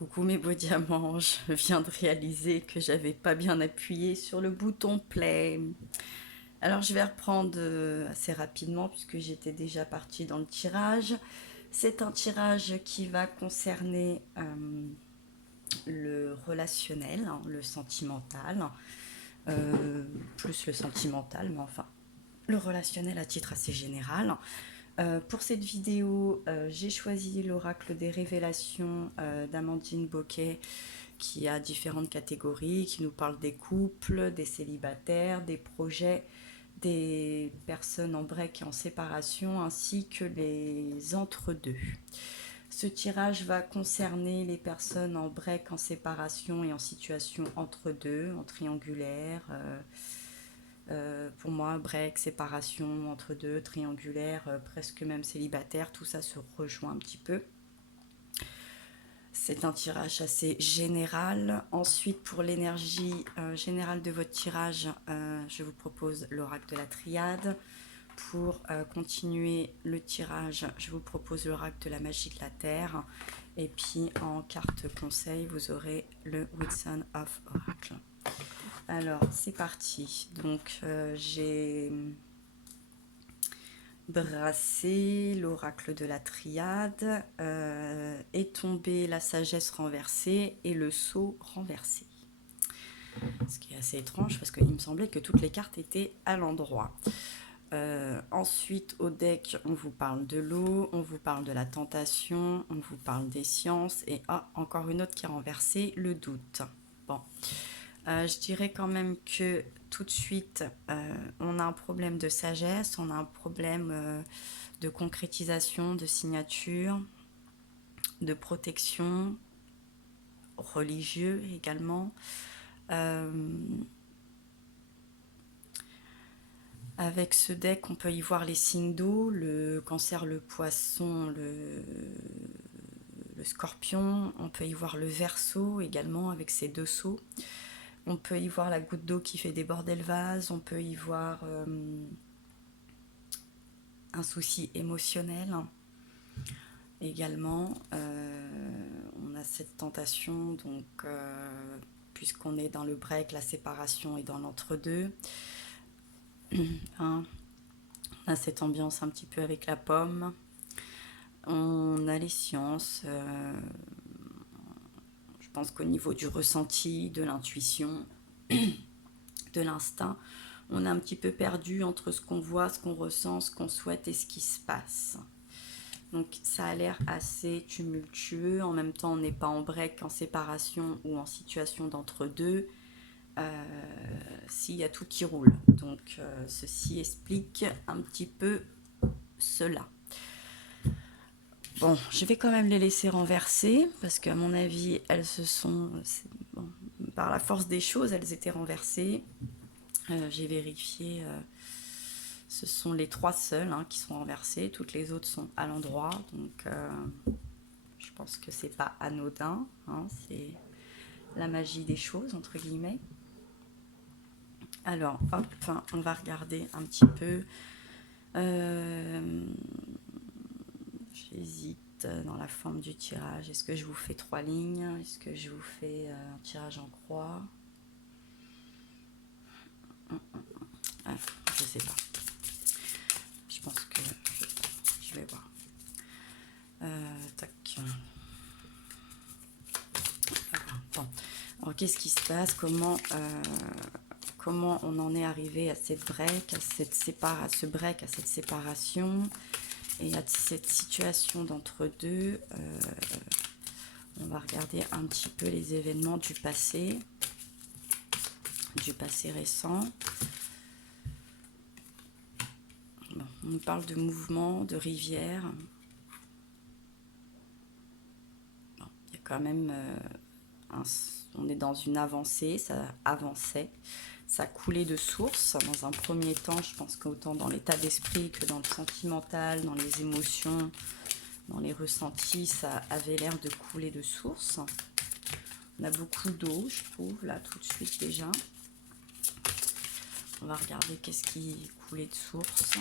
Coucou mes beaux diamants, je viens de réaliser que j'avais pas bien appuyé sur le bouton play. Alors je vais reprendre assez rapidement puisque j'étais déjà partie dans le tirage. C'est un tirage qui va concerner le relationnel, hein, le sentimental, plus le sentimental, mais enfin le relationnel à titre assez général. Pour cette vidéo, j'ai choisi l'oracle des révélations d'Amandine Boquet qui a différentes catégories, qui nous parle des couples, des célibataires, des projets, des personnes en break et en séparation, ainsi que les entre-deux. Ce tirage va concerner les personnes en break, en séparation et en situation entre-deux, en triangulaire. Pour moi, break, séparation, entre-deux, triangulaire, presque même célibataire, tout ça se rejoint un petit peu. C'est un tirage assez général. Ensuite, pour l'énergie générale de votre tirage, je vous propose l'oracle de la triade. Pour continuer le tirage, je vous propose l'oracle de la magie de la terre. Et puis en carte conseil, vous aurez le Wisdom of Oracle. Alors, c'est parti. Donc, j'ai brassé l'oracle de la triade, est tombé la sagesse renversée et le sceau renversé. Ce qui est assez étrange parce qu'il me semblait que toutes les cartes étaient à l'endroit. Ensuite, au deck, on vous parle de l'eau, on vous parle de la tentation, on vous parle des sciences et encore une autre qui est renversée, le doute. Bon. Je dirais quand même que tout de suite, on a un problème de sagesse, on a un problème de concrétisation, de signature, de protection, religieux également. Avec ce deck, on peut y voir les signes d'eau, le cancer, le poisson, le scorpion. On peut y voir le verseau également avec ses deux sceaux. On peut y voir la goutte d'eau qui fait déborder le vase. On peut y voir un souci émotionnel également. On a cette tentation, donc puisqu'on est dans le break, la séparation et dans l'entre-deux. Hein, on a cette ambiance un petit peu avec la pomme. On a les sciences. Je pense qu'au niveau du ressenti, de l'intuition, de l'instinct, on est un petit peu perdu entre ce qu'on voit, ce qu'on ressent, ce qu'on souhaite et ce qui se passe. Donc ça a l'air assez tumultueux. En même temps, on n'est pas en break, en séparation ou en situation d'entre-deux. S'il y a tout qui roule. Donc ceci explique un petit peu cela. Bon, je vais quand même les laisser renverser parce qu'à mon avis, elles se sont... Bon, par la force des choses, elles étaient renversées. J'ai vérifié... ce sont les 3 seules qui sont renversées. Toutes les autres sont à l'endroit. Donc, je pense que c'est pas anodin. C'est la magie des choses, entre guillemets. Alors, hop, on va regarder un petit peu. J'hésite dans la forme du tirage. Est-ce que je vous fais 3 lignes? Est-ce que je vous fais un tirage en croix? Je sais pas. Je pense que je vais voir. Tac. Bon. Alors, qu'est-ce qui se passe? Comment on en est arrivé à cette break, à ce break, à cette séparation et à cette situation d'entre-deux? On va regarder un petit peu les événements du passé récent. Bon, on nous parle de mouvement, de rivière. Bon, il y a quand même on est dans une avancée, ça avançait, ça coulait de source. Dans un premier temps, je pense qu'autant dans l'état d'esprit que dans le sentimental, dans les émotions, dans les ressentis, ça avait l'air de couler de source. On a beaucoup d'eau, je trouve, là, tout de suite déjà. On va regarder qu'est-ce qui coulait de source.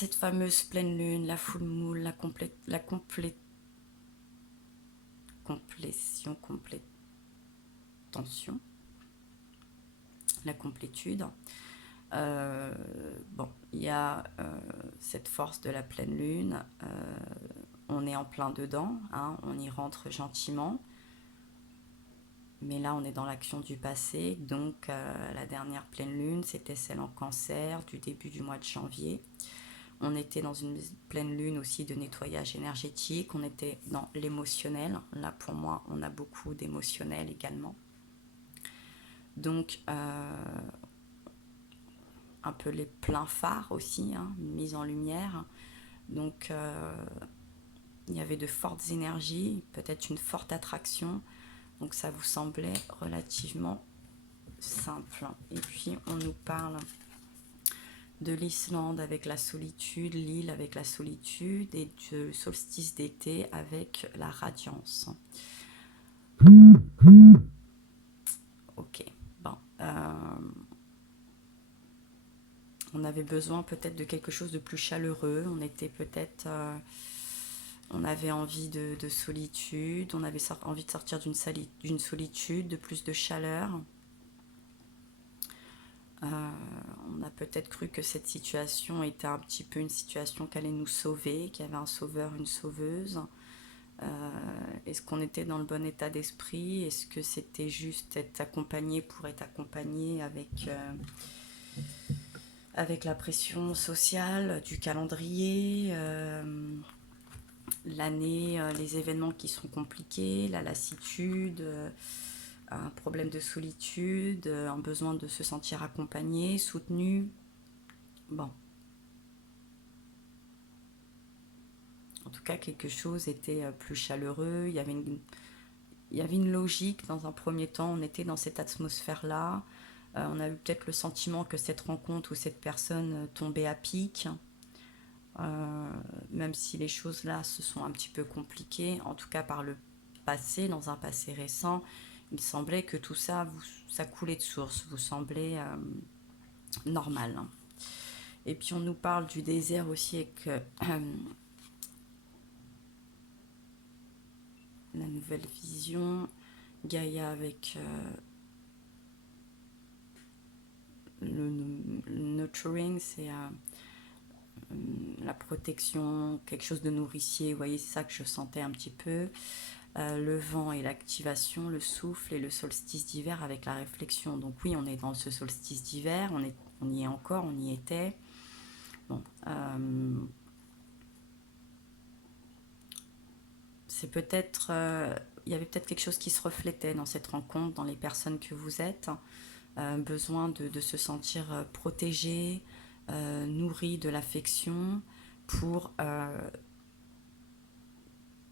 cette fameuse pleine lune, la full moon, complétion, la complétude. Bon, il y a cette force de la pleine lune, on est en plein dedans, hein, on y rentre gentiment, mais là on est dans l'action du passé, donc la dernière pleine lune c'était celle en Cancer du début du mois de janvier. On était dans une pleine lune aussi de nettoyage énergétique, on était dans l'émotionnel, là pour moi on a beaucoup d'émotionnel également, donc un peu les pleins phares aussi, hein, mise en lumière, donc il y avait de fortes énergies, peut-être une forte attraction, donc ça vous semblait relativement simple. Et puis on nous parle de l'Islande avec la solitude, l'île avec la solitude, et du solstice d'été avec la radiance. Ok, bon. On avait besoin peut-être de quelque chose de plus chaleureux, on était peut-être... on avait envie de solitude, on avait envie de sortir d'une solitude, de plus de chaleur. On a peut-être cru que cette situation était un petit peu une situation qui allait nous sauver, qu'il y avait un sauveur, une sauveuse. Est-ce qu'on était dans le bon état d'esprit? Est-ce que c'était juste être accompagné pour être accompagné avec la pression sociale, du calendrier, l'année, les événements qui sont compliqués, la lassitude, un problème de solitude, un besoin de se sentir accompagné, soutenu. Bon. En tout cas, quelque chose était plus chaleureux, il y avait une logique dans un premier temps, on était dans cette atmosphère-là. On a eu peut-être le sentiment que cette rencontre ou cette personne tombait à pic, même si les choses là se sont un petit peu compliquées, en tout cas par le passé, dans un passé récent, il semblait que tout ça, ça coulait de source, vous semblait normal. Et puis on nous parle du désert aussi avec la nouvelle vision, Gaïa avec le nurturing, c'est la protection, quelque chose de nourricier, vous voyez, c'est ça que je sentais un petit peu. Le vent et l'activation, le souffle et le solstice d'hiver avec la réflexion. Donc oui, on est dans ce solstice d'hiver, on y est encore, on y était. Bon, c'est peut-être, il y avait peut-être quelque chose qui se reflétait dans cette rencontre, dans les personnes que vous êtes, besoin de se sentir protégé, nourri de l'affection pour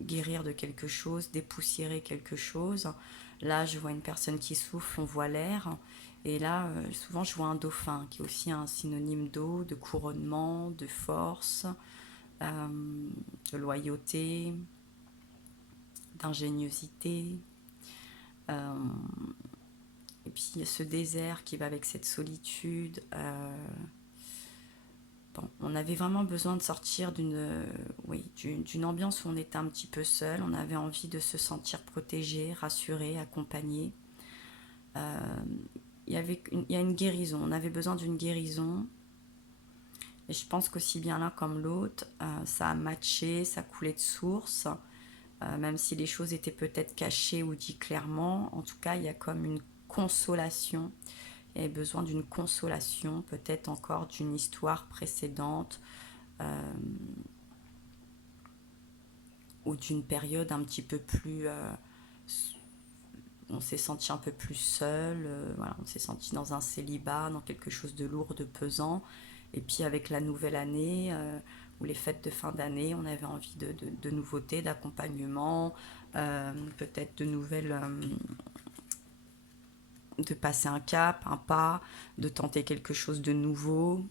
guérir de quelque chose, dépoussiérer quelque chose. Là, je vois une personne qui souffle, on voit l'air. Et là, souvent, je vois un dauphin, qui est aussi un synonyme d'eau, de couronnement, de force, de loyauté, d'ingéniosité. Et puis, il y a ce désert qui va avec cette solitude. Bon, on avait vraiment besoin de sortir d'une ambiance où on était un petit peu seul. On avait envie de se sentir protégé, rassuré, accompagné. Il y a une guérison. On avait besoin d'une guérison. Et je pense qu'aussi bien l'un comme l'autre, ça a matché, ça coulait de source. Même si les choses étaient peut-être cachées ou dites clairement, en tout cas, il y a comme une consolation. Il y avait besoin d'une consolation, peut-être encore d'une histoire précédente ou d'une période un petit peu plus... on s'est senti un peu plus seul, voilà, on s'est senti dans un célibat, dans quelque chose de lourd, de pesant. Et puis avec la nouvelle année ou les fêtes de fin d'année, on avait envie de nouveautés, d'accompagnement, peut-être de nouvelles... de passer un cap, un pas, de tenter quelque chose de nouveau,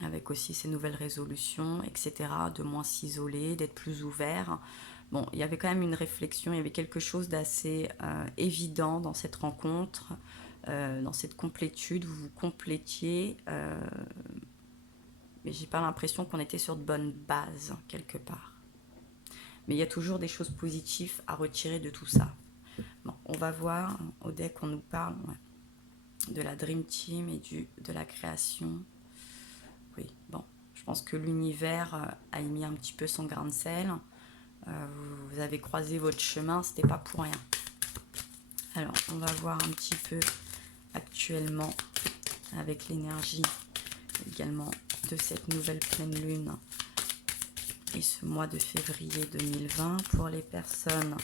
avec aussi ces nouvelles résolutions, etc., de moins s'isoler, d'être plus ouvert. Bon, il y avait quand même une réflexion, il y avait quelque chose d'assez évident dans cette rencontre, dans cette complétude, vous vous complétiez mais j'ai pas l'impression qu'on était sur de bonnes bases, quelque part. Mais il y a toujours des choses positives à retirer de tout ça. Bon, on va voir, au deck, on nous parle de la Dream Team et de la création. Oui, bon, je pense que l'univers a émis un petit peu son grain de sel. Vous avez croisé votre chemin, c'était pas pour rien. Alors, on va voir un petit peu actuellement avec l'énergie également de cette nouvelle pleine lune et ce mois de février 2020 pour les personnes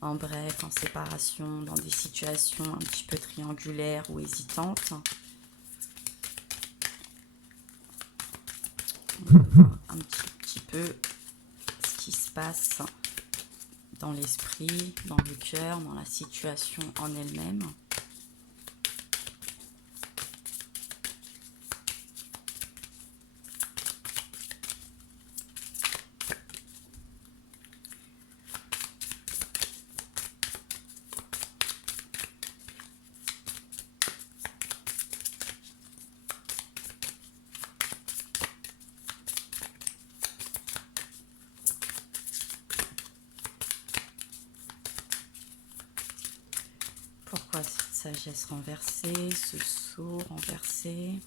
en bref, en séparation, dans des situations un petit peu triangulaires ou hésitantes. On va voir un petit peu ce qui se passe dans l'esprit, dans le cœur, dans la situation en elle-même. Pourquoi cette sagesse renversée, ce saut renversé?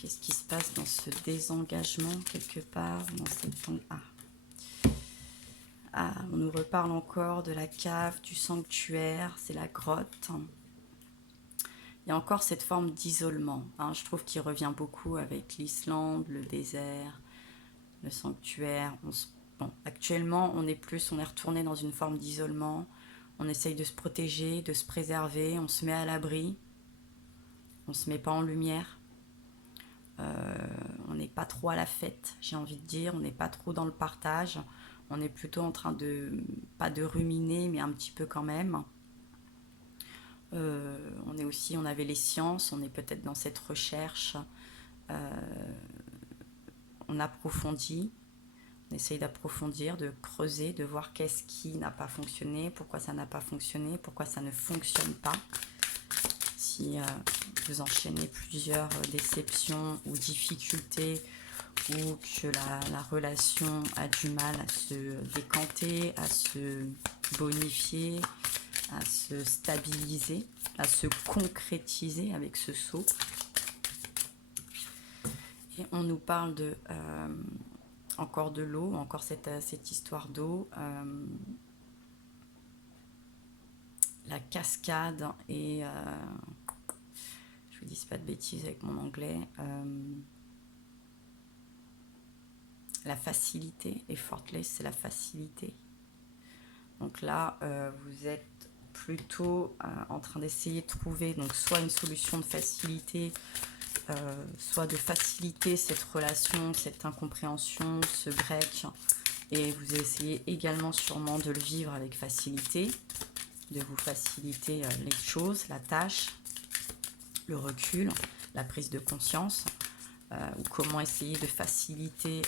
Qu'est-ce qui se passe dans ce désengagement quelque part dans cette... on nous reparle encore de la cave, du sanctuaire, c'est la grotte. Il y a encore cette forme d'isolement, je trouve qu'il revient beaucoup avec l'Islande, le désert, le sanctuaire. Bon, actuellement, on est retourné dans une forme d'isolement. On essaye de se protéger, de se préserver, on se met à l'abri, on ne se met pas en lumière. On n'est pas trop à la fête, j'ai envie de dire, on n'est pas trop dans le partage. On est plutôt en train de, pas de ruminer, mais un petit peu quand même. On avait les sciences, on est peut-être dans cette recherche. On approfondit, on essaye d'approfondir, de creuser, de voir qu'est-ce qui n'a pas fonctionné, pourquoi ça n'a pas fonctionné, pourquoi ça ne fonctionne pas. Si vous enchaînez plusieurs déceptions ou difficultés, ou que la relation a du mal à se décanter, à se bonifier, à se stabiliser, à se concrétiser avec ce saut. Et on nous parle de encore de l'eau, encore cette histoire d'eau, la cascade et je vous dis pas de bêtises avec mon anglais, la facilité, effortless, c'est la facilité. Donc là, vous êtes plutôt en train d'essayer de trouver donc soit une solution de facilité, soit de faciliter cette relation, cette incompréhension, ce break, et vous essayez également sûrement de le vivre avec facilité, de vous faciliter les choses, la tâche, le recul, la prise de conscience, ou comment essayer de faciliter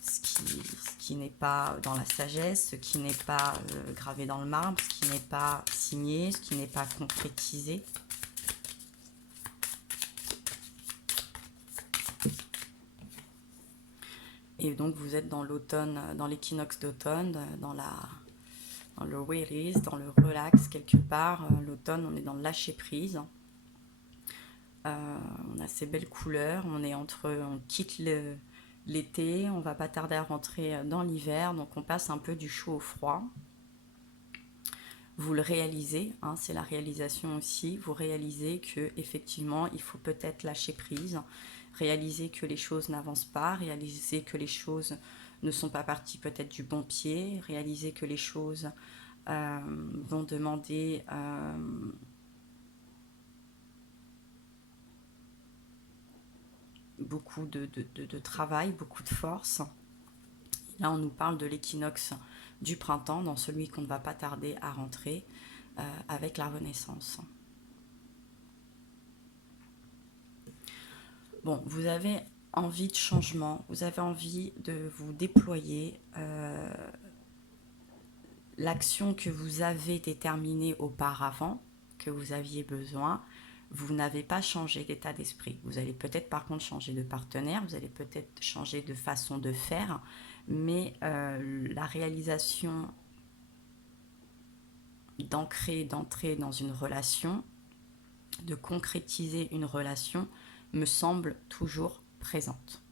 ce qui n'est pas dans la sagesse, ce qui n'est pas gravé dans le marbre, ce qui n'est pas signé, ce qui n'est pas concrétisé. Et donc vous êtes dans l'automne, dans l'équinoxe d'automne, dans le release, dans le relax quelque part. L'automne, on est dans le lâcher prise. On a ces belles couleurs, on quitte l'été, on va pas tarder à rentrer dans l'hiver, donc on passe un peu du chaud au froid. Vous le réalisez, c'est la réalisation aussi, vous réalisez que effectivement il faut peut-être lâcher prise, réaliser que les choses n'avancent pas, réaliser que les choses ne sont pas parties peut-être du bon pied, réaliser que les choses vont demander beaucoup de travail, beaucoup de force. Là, on nous parle de l'équinoxe du printemps, dans celui qu'on ne va pas tarder à rentrer avec la Renaissance. Bon, vous avez envie de changement, vous avez envie de vous déployer. L'action que vous avez déterminée auparavant, que vous aviez besoin, vous n'avez pas changé d'état d'esprit. Vous allez peut-être par contre changer de partenaire, vous allez peut-être changer de façon de faire, mais la réalisation d'entrer dans une relation, de concrétiser une relation, me semble toujours présente.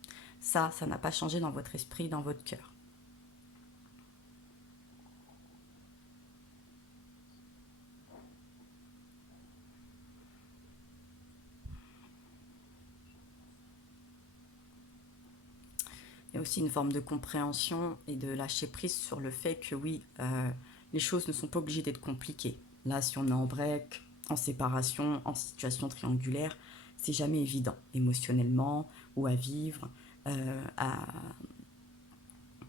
Ça n'a pas changé dans votre esprit, dans votre cœur. Il y a aussi une forme de compréhension et de lâcher prise sur le fait que oui, les choses ne sont pas obligées d'être compliquées. Là, si on est en break, en séparation, en situation triangulaire, c'est jamais évident émotionnellement ou à vivre, à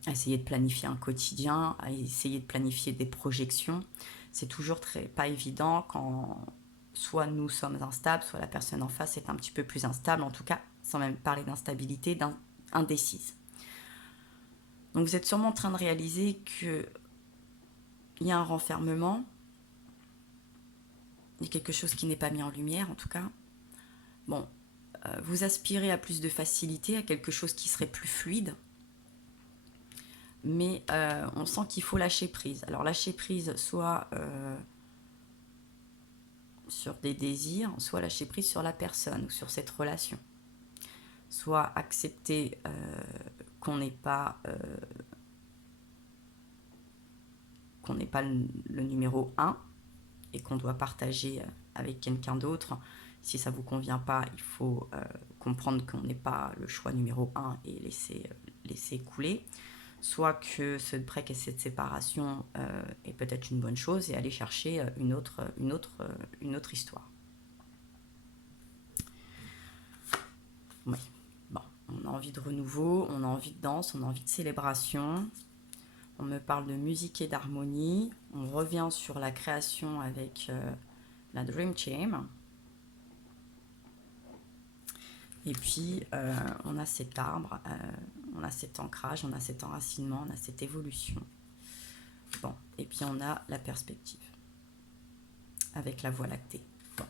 essayer de planifier un quotidien, à essayer de planifier des projections. C'est toujours pas évident quand soit nous sommes instables, soit la personne en face est un petit peu plus instable, en tout cas, sans même parler d'instabilité, indécise. Donc vous êtes sûrement en train de réaliser qu'il y a un renfermement, il y a quelque chose qui n'est pas mis en lumière en tout cas. Bon, vous aspirez à plus de facilité, à quelque chose qui serait plus fluide, mais on sent qu'il faut lâcher prise. Alors lâcher prise soit sur des désirs, soit lâcher prise sur la personne ou sur cette relation. Soit accepter qu'on n'est pas le numéro 1 et qu'on doit partager avec quelqu'un d'autre. Si ça ne vous convient pas, il faut comprendre qu'on n'est pas le choix numéro 1 et laisser couler. Soit que ce break et cette séparation est peut-être une bonne chose et aller chercher une autre histoire. Oui, bon, on a envie de renouveau, on a envie de danse, on a envie de célébration. On me parle de musique et d'harmonie. On revient sur la création avec la Dream Team. Et puis, on a cet arbre, on a cet ancrage, on a cet enracinement, on a cette évolution. Bon, et puis on a la perspective avec la Voie lactée. Bon.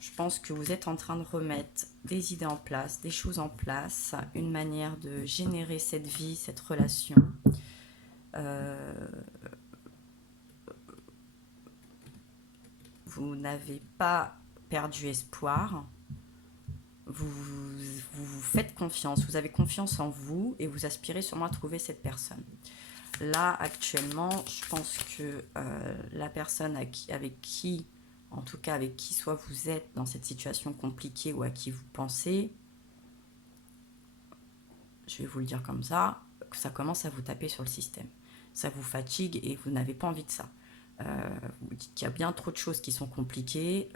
Je pense que vous êtes en train de remettre des idées en place, des choses en place, une manière de générer cette vie, cette relation. Vous n'avez pas perdu espoir. Vous faites confiance, vous avez confiance en vous et vous aspirez sûrement à trouver cette personne. Là, actuellement, je pense que la personne avec qui, en tout cas avec qui soit vous êtes dans cette situation compliquée ou à qui vous pensez, je vais vous le dire comme ça, que ça commence à vous taper sur le système. Ça vous fatigue et vous n'avez pas envie de ça. Vous dites qu'il y a bien trop de choses qui sont compliquées.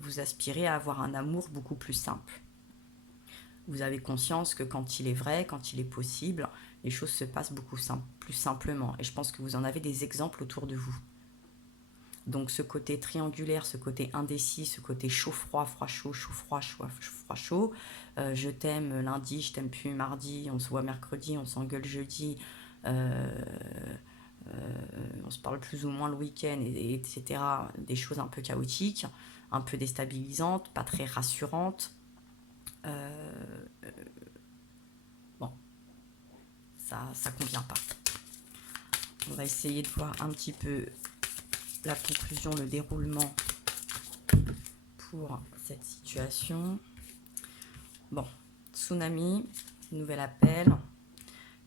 Vous aspirez à avoir un amour beaucoup plus simple. Vous avez conscience que quand il est vrai, quand il est possible, les choses se passent beaucoup plus simplement. Et je pense que vous en avez des exemples autour de vous. Donc ce côté triangulaire, ce côté indécis, ce côté chaud-froid, froid-chaud, chaud-froid, froid-chaud. Je t'aime lundi, je t'aime plus mardi, on se voit mercredi, on s'engueule jeudi. On se parle plus ou moins le week-end, etc. Des choses un peu chaotiques, un peu déstabilisantes, pas très rassurantes. Bon, ça convient pas. On va essayer de voir un petit peu la conclusion, le déroulement pour cette situation. Bon, tsunami, nouvel appel,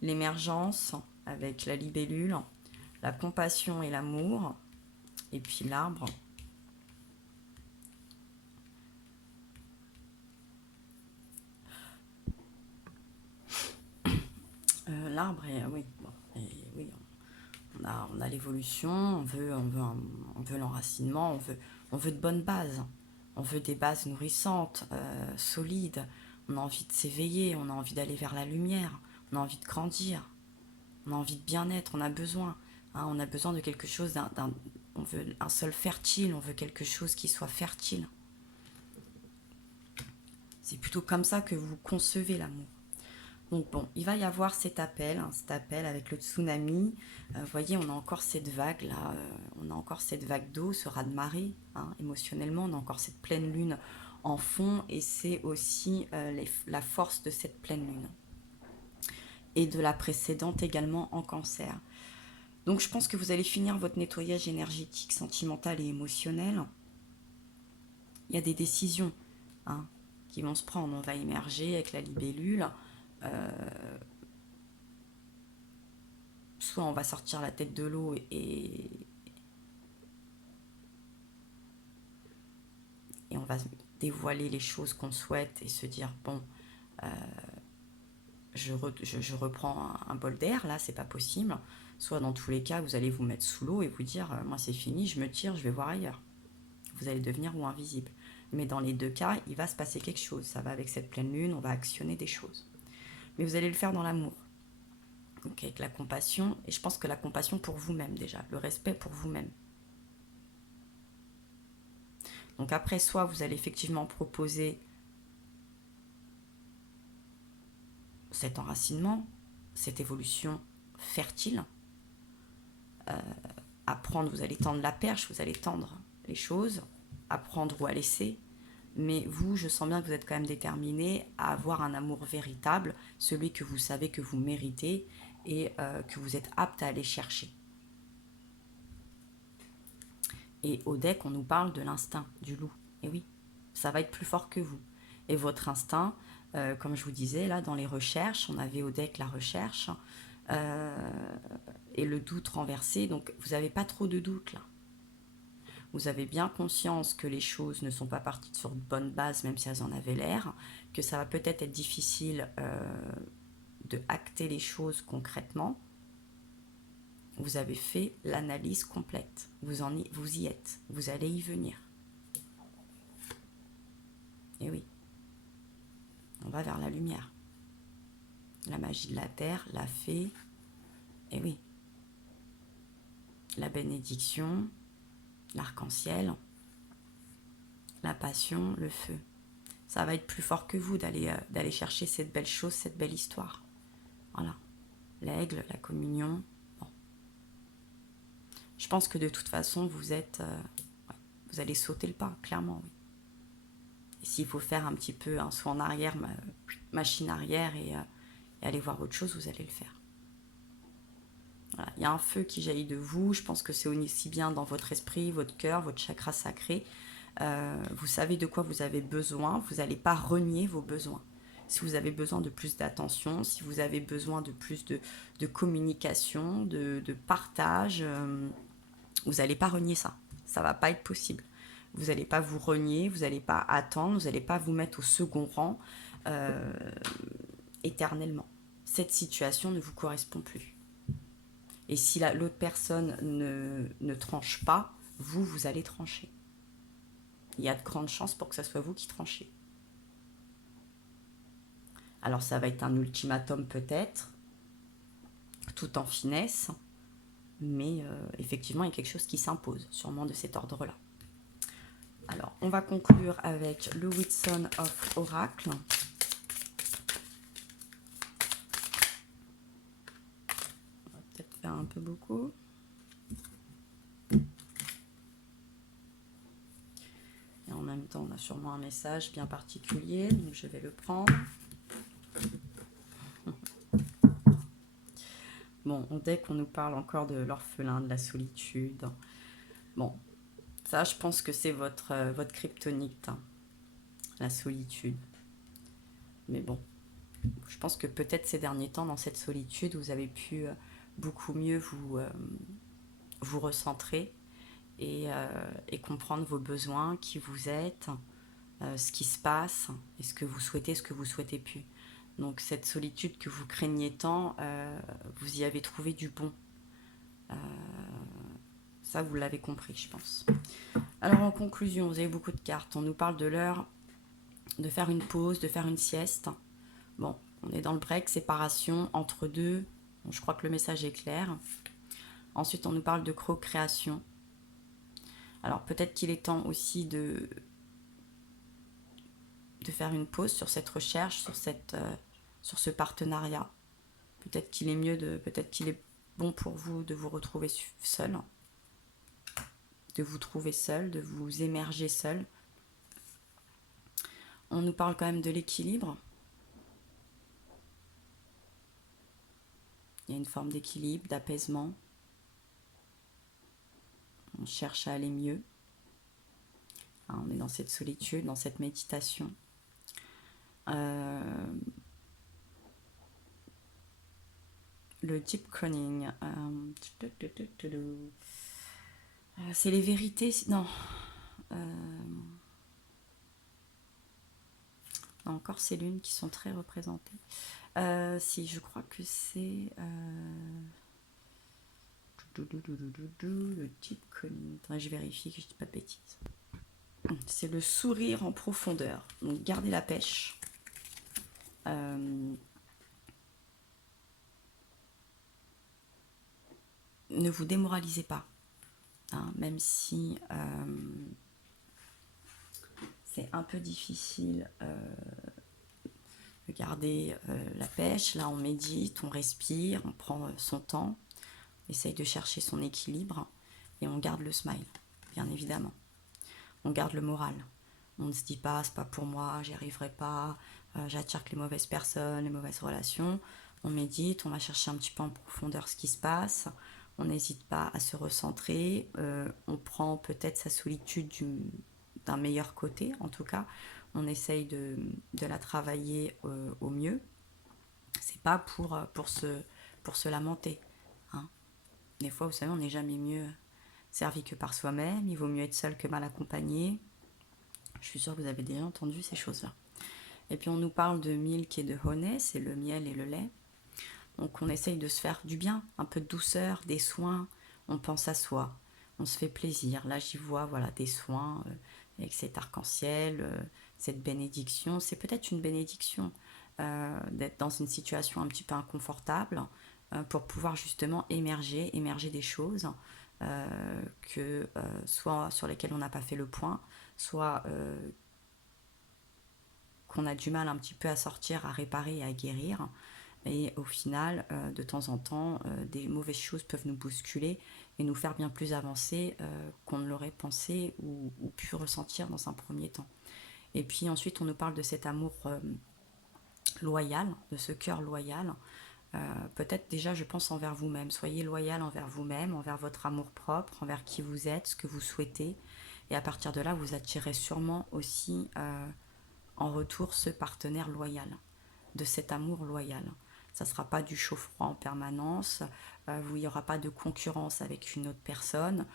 l'émergence avec la libellule, la compassion et l'amour, et puis l'arbre. L'arbre, oui, bon, oui, on a l'évolution, on veut l'enracinement, on veut de bonnes bases, on veut des bases nourrissantes, solides, on a envie de s'éveiller, on a envie d'aller vers la lumière, on a envie de grandir, on a envie de bien-être, on a besoin de quelque chose, on veut un sol fertile, on veut quelque chose qui soit fertile. C'est plutôt comme ça que vous concevez l'amour. Donc bon, il va y avoir cet appel, hein, cet appel avec le tsunami. Vous voyez, on a encore cette vague là, on a encore cette vague d'eau, ce raz-de-marée, hein, émotionnellement, on a encore cette pleine lune en fond, et c'est aussi la force de cette pleine lune. Et de la précédente également en cancer. Donc je pense que vous allez finir votre nettoyage énergétique, sentimental et émotionnel. Il y a des décisions, hein, qui vont se prendre. On va émerger avec la libellule. Soit on va sortir la tête de l'eau et on va dévoiler les choses qu'on souhaite et se dire, bon, je reprends un bol d'air, là, c'est pas possible. Soit dans tous les cas, vous allez vous mettre sous l'eau et vous dire, moi c'est fini, je me tire, je vais voir ailleurs. Vous allez devenir ou invisible. Mais dans les deux cas, il va se passer quelque chose. Ça va avec cette pleine lune, on va actionner des choses. Mais vous allez le faire dans l'amour. Donc avec la compassion, et je pense que la compassion pour vous-même déjà, le respect pour vous-même. Donc après, soit vous allez effectivement proposer cet enracinement, cette évolution fertile. Apprendre, vous allez tendre la perche, vous allez tendre les choses, apprendre ou à laisser. Mais vous, je sens bien que vous êtes quand même déterminé à avoir un amour véritable, celui que vous savez que vous méritez et que vous êtes apte à aller chercher. Et au deck, on nous parle de l'instinct du loup. Et oui, ça va être plus fort que vous. Et votre instinct, comme je vous disais, là, dans les recherches, on avait au deck la recherche et le doute renversé. Donc, vous n'avez pas trop de doute, là. Vous avez bien conscience que les choses ne sont pas parties sur de bonnes bases, même si elles en avaient l'air, que ça va peut-être être difficile de acter les choses concrètement. Vous avez fait l'analyse complète. Vous y êtes. Vous allez y venir. Et oui, on va vers la lumière. La magie de la terre, la fée. Et oui, la bénédiction, l'arc-en-ciel, la passion, le feu. Ça va être plus fort que vous d'aller chercher cette belle chose, cette belle histoire. Voilà. L'aigle, la communion. Bon. Je pense que de toute façon, vous allez sauter le pas, clairement, oui. Et s'il faut faire un petit peu un saut en arrière, machine arrière et aller voir autre chose, vous allez le faire. Voilà. Il y a un feu qui jaillit de vous. Je pense que c'est aussi bien dans votre esprit, votre cœur, votre chakra sacré. Vous savez de quoi vous avez besoin. Vous n'allez pas renier vos besoins. Si vous avez besoin de plus d'attention, si vous avez besoin de plus de communication, de partage, vous n'allez pas renier ça. Ça ne va pas être possible. Vous n'allez pas vous renier, vous n'allez pas attendre, vous n'allez pas vous mettre au second rang éternellement. Cette situation ne vous correspond plus. Et si l'autre personne ne tranche pas, vous allez trancher. Il y a de grandes chances pour que ce soit vous qui tranchez. Alors ça va être un ultimatum peut-être, tout en finesse, mais effectivement il y a quelque chose qui s'impose, sûrement de cet ordre-là. Alors on va conclure avec le Whitson of Oracle. On va peut-être faire un peu beaucoup. Et en même temps on a sûrement un message bien particulier, donc je vais le prendre. Bon, on dit qu'on nous parle encore de l'orphelin, de la solitude. Bon, ça, je pense que c'est votre kryptonite, hein, la solitude. Mais bon, je pense que peut-être ces derniers temps, dans cette solitude, vous avez pu beaucoup mieux vous recentrer et comprendre vos besoins, qui vous êtes, ce qui se passe, et ce que vous souhaitez plus. Donc cette solitude que vous craignez tant, vous y avez trouvé du bon. Ça, vous l'avez compris, je pense. Alors en conclusion, vous avez beaucoup de cartes. On nous parle de l'heure de faire une pause, de faire une sieste. Bon, on est dans le break, séparation entre deux. Bon, je crois que le message est clair. Ensuite, on nous parle de co-création. Alors peut-être qu'il est temps aussi de faire une pause sur cette recherche, sur cette sur ce partenariat. Peut-être qu'il est mieux peut-être qu'il est bon pour vous de vous retrouver seul, de vous trouver seul, de vous émerger seul. On nous parle quand même de l'équilibre. Il y a une forme d'équilibre, d'apaisement. On cherche à aller mieux. On est dans cette solitude, dans cette méditation. Le deep cunning. C'est les vérités. Non. Encore ces lunes qui sont très représentées. Si, je crois que c'est... le deep cunning. Je vérifie que je ne dis pas de bêtises. C'est le sourire en profondeur. Donc gardez la pêche. Ne vous démoralisez pas. Même si c'est un peu difficile de garder la pêche. Là, on médite, on respire, on prend son temps, on essaye de chercher son équilibre et on garde le smile, bien évidemment. On garde le moral. On ne se dit pas, c'est pas pour moi, j'y arriverai pas, j'attire que les mauvaises personnes, les mauvaises relations. On médite, on va chercher un petit peu en profondeur ce qui se passe. On n'hésite pas à se recentrer. On prend peut-être sa solitude d'un meilleur côté, en tout cas. On essaye de la travailler au mieux. C'est pas pour se lamenter. Des fois, vous savez, on n'est jamais mieux servi que par soi-même. Il vaut mieux être seul que mal accompagné. Je suis sûre que vous avez déjà entendu ces choses-là. Et puis on nous parle de milk et de honey, c'est le miel et le lait. Donc on essaye de se faire du bien, un peu de douceur, des soins. On pense à soi, on se fait plaisir. Là j'y vois des soins avec cet arc-en-ciel, cette bénédiction. C'est peut-être une bénédiction d'être dans une situation un petit peu inconfortable pour pouvoir justement émerger des choses soit sur lesquelles on n'a pas fait le point, soit qu'on a du mal un petit peu à sortir, à réparer et à guérir. Et au final, de temps en temps, des mauvaises choses peuvent nous bousculer et nous faire bien plus avancer qu'on ne l'aurait pensé ou pu ressentir dans un premier temps. Et puis ensuite, on nous parle de cet amour loyal, de ce cœur loyal. Peut-être déjà, je pense, envers vous-même. Soyez loyal envers vous-même, envers votre amour propre, envers qui vous êtes, ce que vous souhaitez. Et à partir de là, vous attirez sûrement aussi en retour ce partenaire loyal, de cet amour loyal. Ça ne sera pas du chaud-froid en permanence, il n'y aura pas de concurrence avec une autre personne,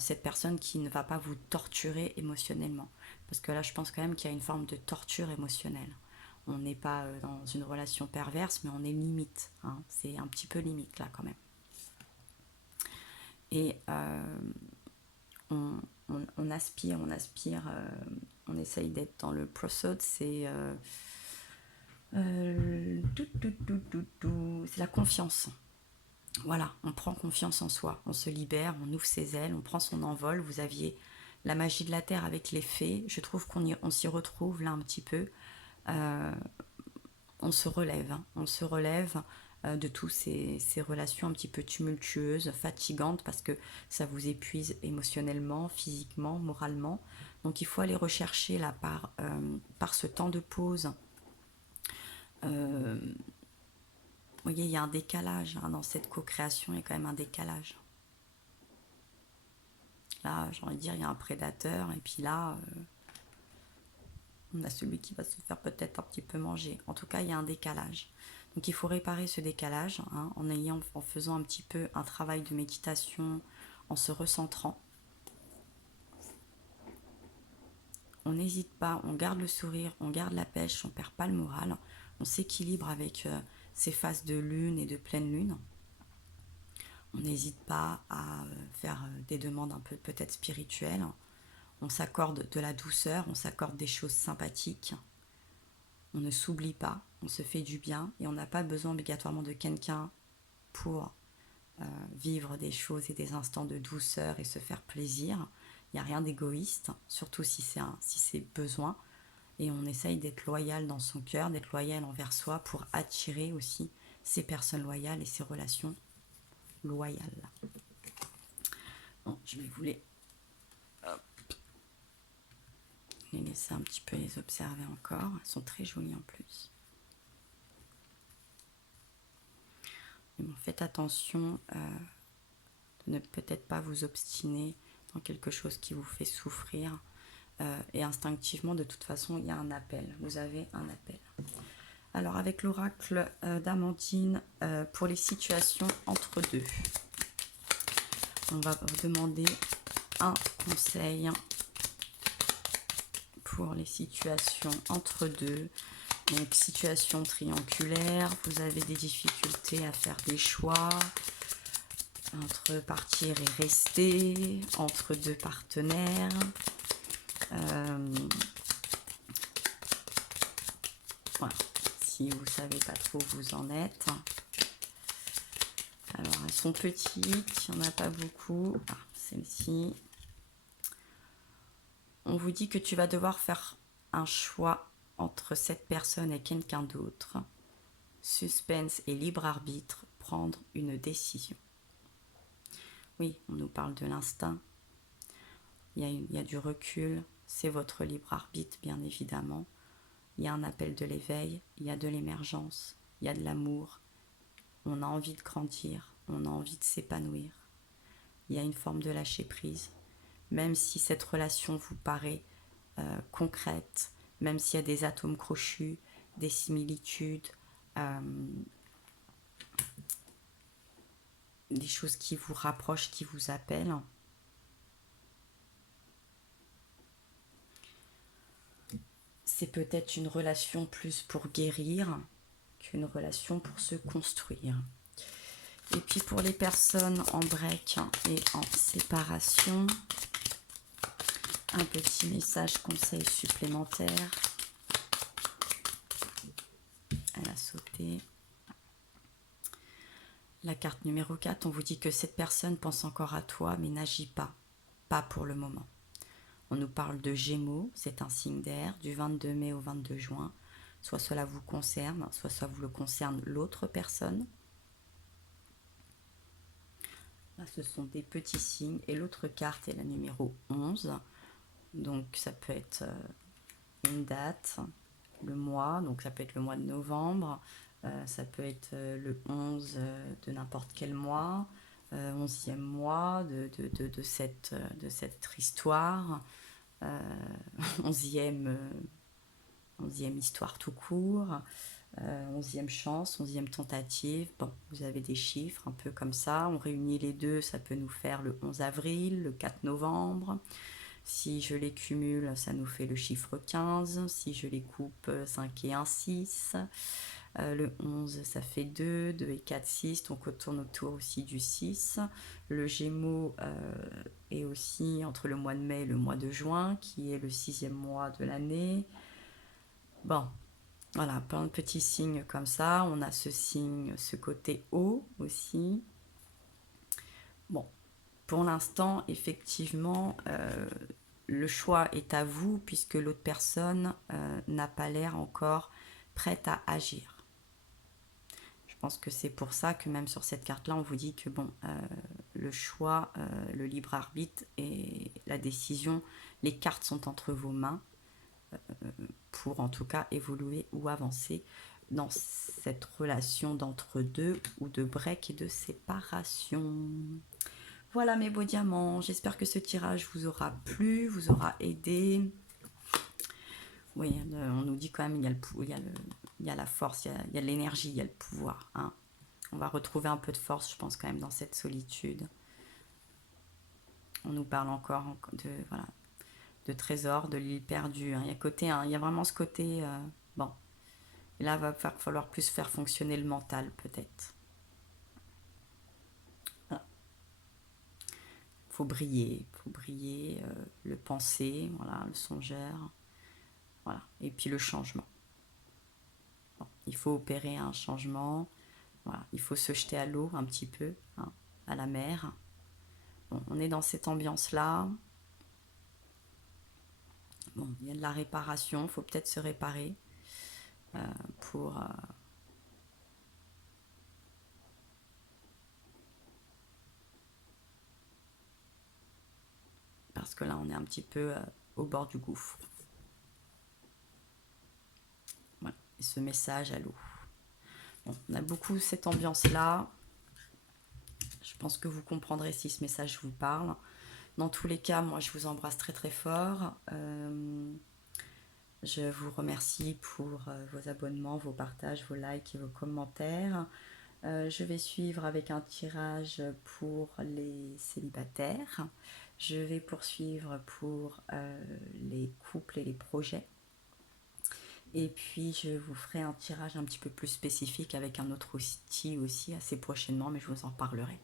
cette personne qui ne va pas vous torturer émotionnellement. Parce que là, je pense quand même qu'il y a une forme de torture émotionnelle. On n'est pas dans une relation perverse, mais on est limite. C'est un petit peu limite là quand même. Et on aspire, on essaye d'être dans le prosode, c'est la confiance. Voilà, on prend confiance en soi, on se libère, on ouvre ses ailes, on prend son envol. Vous aviez la magie de la terre avec les fées, je trouve qu'on s'y retrouve là un petit peu. On se relève de toutes ces relations un petit peu tumultueuses, fatigantes, parce que ça vous épuise émotionnellement, physiquement, moralement. Donc il faut aller rechercher là par ce temps de pause. Vous voyez, il y a un décalage dans cette co-création, il y a quand même un décalage. Là, j'ai envie de dire, il y a un prédateur, et puis là, on a celui qui va se faire peut-être un petit peu manger. En tout cas, il y a un décalage. Donc il faut réparer ce décalage en faisant un petit peu un travail de méditation, en se recentrant. On n'hésite pas, on garde le sourire, on garde la pêche, on ne perd pas le moral. On s'équilibre avec ces phases de lune et de pleine lune. On n'hésite pas à faire des demandes un peu peut-être spirituelles. On s'accorde de la douceur, on s'accorde des choses sympathiques. On ne s'oublie pas, on se fait du bien et on n'a pas besoin obligatoirement de quelqu'un pour vivre des choses et des instants de douceur et se faire plaisir. Il n'y a rien d'égoïste, surtout si c'est besoin. Et on essaye d'être loyal dans son cœur, d'être loyal envers soi pour attirer aussi ces personnes loyales et ces relations loyales. Bon, je vais vous les laisser un petit peu les observer encore. Elles sont très jolies en plus. Mais bon, faites attention de ne peut-être pas vous obstiner dans quelque chose qui vous fait souffrir. Et instinctivement, de toute façon, il y a un appel. Vous avez un appel. Alors, avec l'oracle d'Amandine, pour les situations entre deux, on va vous demander un conseil pour les situations entre deux. Donc, situation triangulaire, vous avez des difficultés à faire des choix entre partir et rester, entre deux partenaires. Voilà. Si vous ne savez pas trop où vous en êtes. Alors, elles sont petites, il n'y en a pas beaucoup. Ah, celle-ci. On vous dit que tu vas devoir faire un choix entre cette personne et quelqu'un d'autre. Suspense et libre arbitre, prendre une décision. Oui, on nous parle de l'instinct. Il y a du recul, c'est votre libre arbitre, bien évidemment. Il y a un appel de l'éveil, il y a de l'émergence, il y a de l'amour. On a envie de grandir, on a envie de s'épanouir. Il y a une forme de lâcher prise. Même si cette relation vous paraît concrète, même s'il y a des atomes crochus, des similitudes, des choses qui vous rapprochent, qui vous appellent. C'est peut-être une relation plus pour guérir qu'une relation pour se construire. Et puis pour les personnes en break et en séparation, un petit message conseil supplémentaire. Elle a sauté. La carte numéro 4, on vous dit que cette personne pense encore à toi, mais n'agit pas. Pas pour le moment. On nous parle de Gémeaux, c'est un signe d'air, du 22 mai au 22 juin. Soit cela vous concerne, soit ça vous le concerne l'autre personne. Là, ce sont des petits signes. Et l'autre carte est la numéro 11. Donc, ça peut être une date, le mois. Donc, ça peut être le mois de novembre. Ça peut être le 11 de n'importe quel mois. 11e mois de cette histoire. 11e histoire tout court. 11e chance, 11e tentative. Bon, vous avez des chiffres un peu comme ça. On réunit les deux, ça peut nous faire le 11 avril, le 4 novembre. Si je les cumule, ça nous fait le chiffre 15. Si je les coupe, 5 et 1, 6. Le 11, ça fait 2, 2 et 4, 6. Donc on tourne autour aussi du 6. Le Gémeaux est aussi entre le mois de mai et le mois de juin, qui est le 6e mois de l'année. Bon, voilà, plein de petits signes comme ça. On a ce signe, ce côté haut aussi. Bon, pour l'instant, effectivement, le choix est à vous puisque l'autre personne n'a pas l'air encore prête à agir. Je pense que c'est pour ça que même sur cette carte-là, on vous dit que bon, le choix, le libre arbitre et la décision, les cartes sont entre vos mains pour en tout cas évoluer ou avancer dans cette relation d'entre-deux ou de break et de séparation. Voilà mes beaux diamants, j'espère que ce tirage vous aura plu, vous aura aidé. Oui, on nous dit quand même il y a la force, il y a l'énergie, il y a le pouvoir. Hein. On va retrouver un peu de force, je pense, quand même, dans cette solitude. On nous parle encore de trésors, de l'île perdue. Hein. Il y a vraiment ce côté... bon, et là, il va falloir plus faire fonctionner le mental, peut-être. Voilà. Faut briller, le penser, voilà, le songeur. Voilà. Et puis le changement. Bon, il faut opérer un changement. Voilà. Il faut se jeter à l'eau un petit peu, hein, à la mer. Bon, on est dans cette ambiance-là. Bon, il y a de la réparation, il faut peut-être se réparer pour... parce que là, on est un petit peu au bord du gouffre. Voilà, et ce message à l'eau. Bon, on a beaucoup cette ambiance-là. Je pense que vous comprendrez si ce message vous parle. Dans tous les cas, moi, je vous embrasse très très fort. Je vous remercie pour vos abonnements, vos partages, vos likes et vos commentaires. Je vais suivre avec un tirage pour les célibataires. Je vais poursuivre pour les couples et les projets. Et puis, je vous ferai un tirage un petit peu plus spécifique avec un autre outil aussi assez prochainement, mais je vous en parlerai.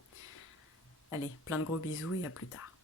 Allez, plein de gros bisous et à plus tard.